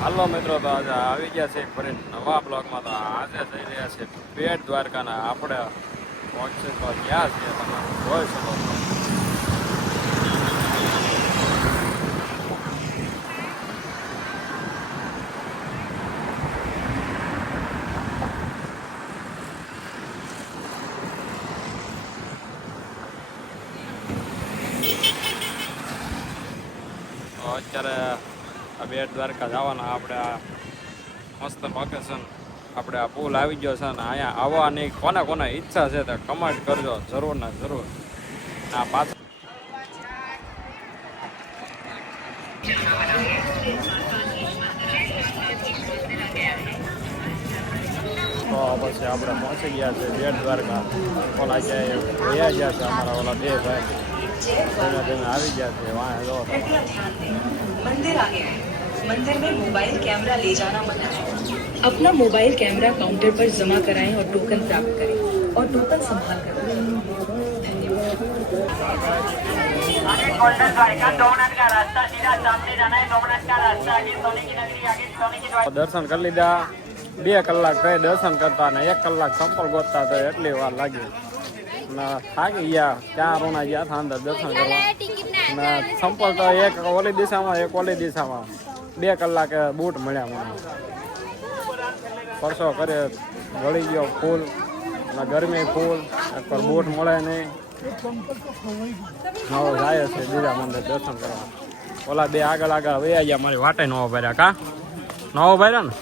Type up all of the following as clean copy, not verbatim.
હાલો મિત્રો, તો આજે આવી ગયા છે ફરી નવા બ્લોગમાં. તો આજે જઈ રહ્યા છે બેટ દ્વારકાના. આપણે પહોંચશે તો ક્યાં છે તમે જોઈ શકો છો. તો અત્યારે આ બેટ દ્વારકા જવાના આપણે. આ મસ્ત લોકેશન આપણે આ પુલ આવી ગયો છે ને અહીંયા આવવાની કોને કોને ઈચ્છા છે તો કમેન્ટ કરજો જરૂર ને જરૂર. આ પાછળ તો પછી આપણે પહોંચી ગયા છે બેટ દ્વારકા. ઓલા ક્યાંય વયા ગયા છે અમારા ઓલા બે ભાઈ, ધીમે ધીમે આવી ગયા છે. વાહ જો मंदिर आ गया है। मंदिर में मोबाइल कैमरा ले जाना मना है। अपना मोबाइल कैमरा काउंटर पर जमा कराएं और टोकन प्राप्त करें और टोकन संभाल कर रखें। દર્શન કરી લીધા. 2 કલાક થઈ દર્શન કરતા ને 1 કલાક સંપલ ગોતતા તો એટલી વાર લાગી ને થાકી ગયા. ત્યાં રોણા ગયા હતા અંદર દર્શન કરવા ને સંપલ તો એક ઓલી દિશામાં એક ઓલી દિશામાં 2 કલાકે બૂટ મળ્યા મને. પરસો કરે વળી ગયો ફૂલ ને ગરમી ફૂલ, એક પર બૂટ મળે નહીં. હવે જાય છે બીજા મંદિર દર્શન કરવા. ઓલા બે આગળ આગળ વયા ગયા, મારી વાટે નવો ભર્યા. કા નવો ભર્યા ને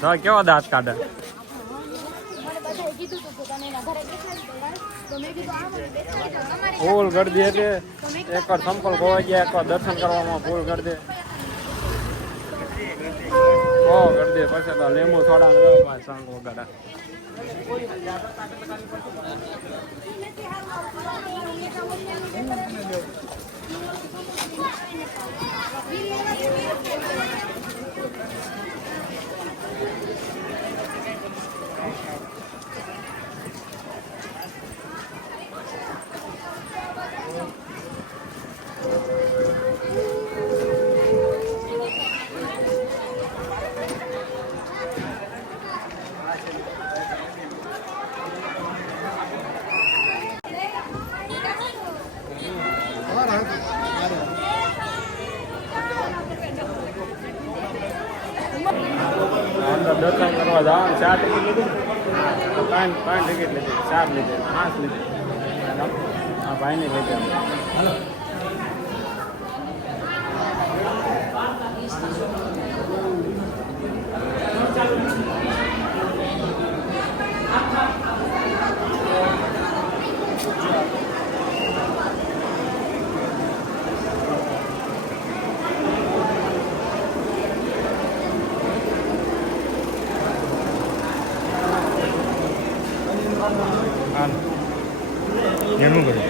તો કેવો દાંત કાઢે. ફૂલ ગરદી હતી. એક વાર સંપલ ખોવાઈ ગયા, એક વાર દર્શન કરવામાં ફૂલ ગરદી. બહુ ગરદી. પછી તો લીંબુ સોડા સંગ વગર. અંદર દર્શન કરવા જવાનું. 4 ટિકિટ લીધી, 5 ટિકિટ લીધી, 4 લીધી, 5 લીધી. આ ભાઈની લીધી. એનું કર્યું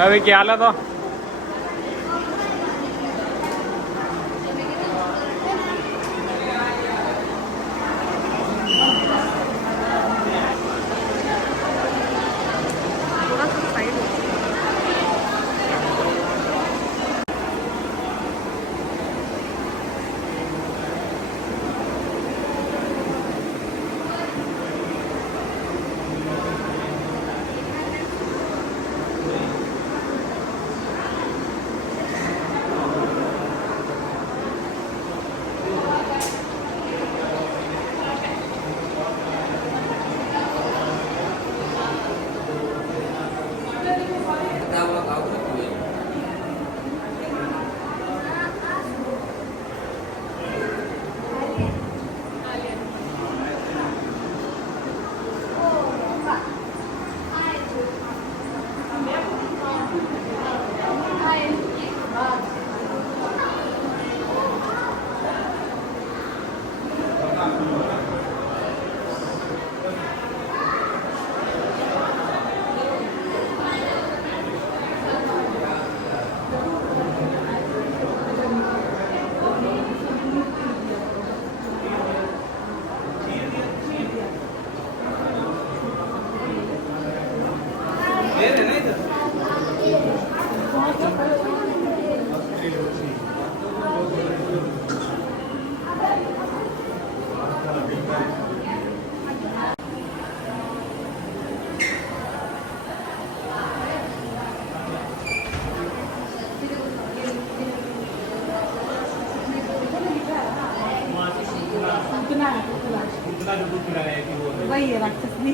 હવે કે હાલે તો वही है राक्षसनी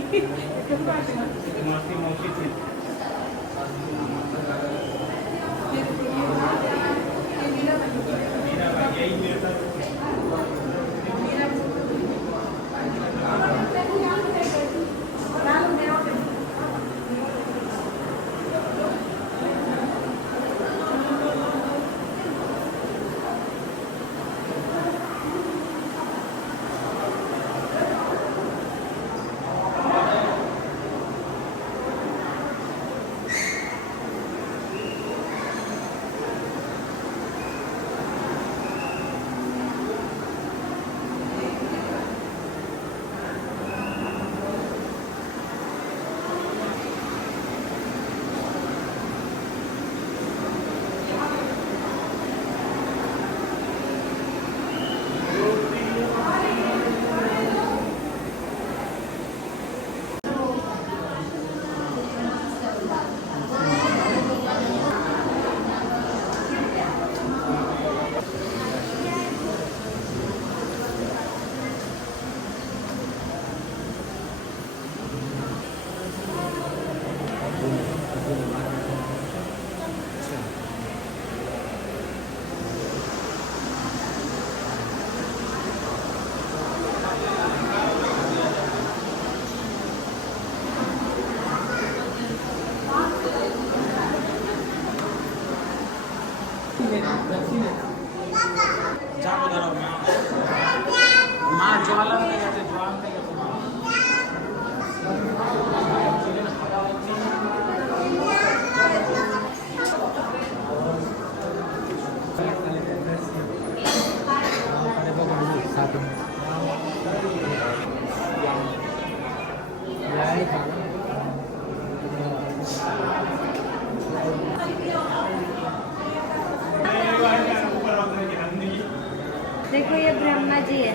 देखो ये ब्रह्मा जी है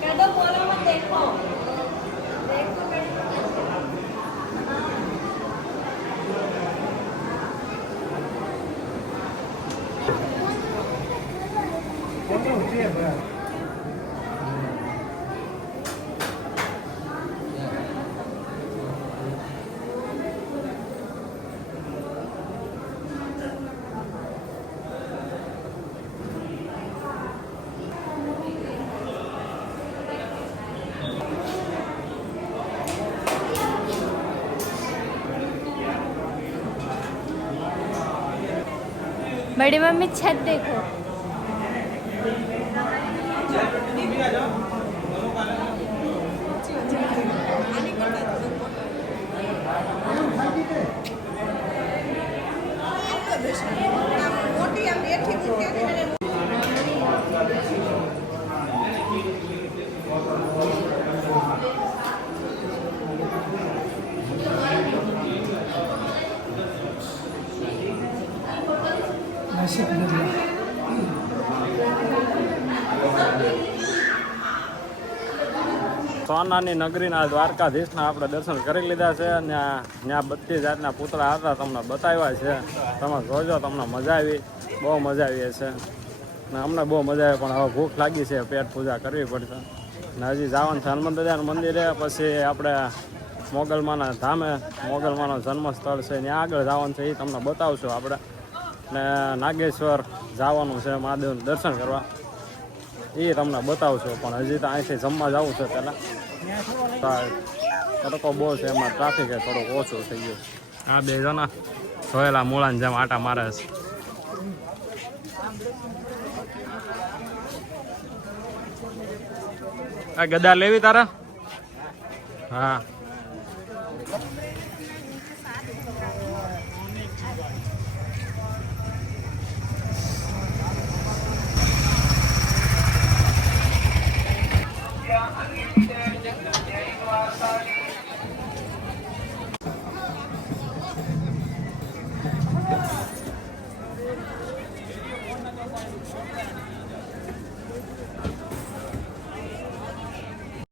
कह दो बोलो मत देखो बड़ी मम्मी छत देखो સોનાની નગરીના દ્વારકાધીશના આપણે દર્શન કરી લીધા છે અને ત્યાં બધી જાતના પૂતળા હતા તમને બતાવ્યા છે. તમે જોજો, તમને મજા આવી, બહુ મજા આવી છે ને અમને બહુ મજા આવી. પણ હવે ભૂખ લાગી છે, પેટ પૂજા કરવી પડશે ને હજી જવાનું છે હનુમાન દાદાનું મંદિરે. પછી આપણે મોગલમાના ધામે, મોગલમાનો જન્મસ્થળ છે, ત્યાં આગળ જવાનું છે, એ તમને બતાવશું આપણે. ને નાગેશ્વર જવાનું છે મહાદેવનું દર્શન કરવા, એ તમને બતાવશો. પણ હજી તો અહીંથી જમવા જવું છે પહેલાં. તડકો બહુ છે, એમાં ટ્રાફિક થોડુંક ઓછું થઈ ગયું. આ બે જણા જોયેલા મૂળાની જેમ આટા મારે છે. આ ગદા લેવી તારા? હા.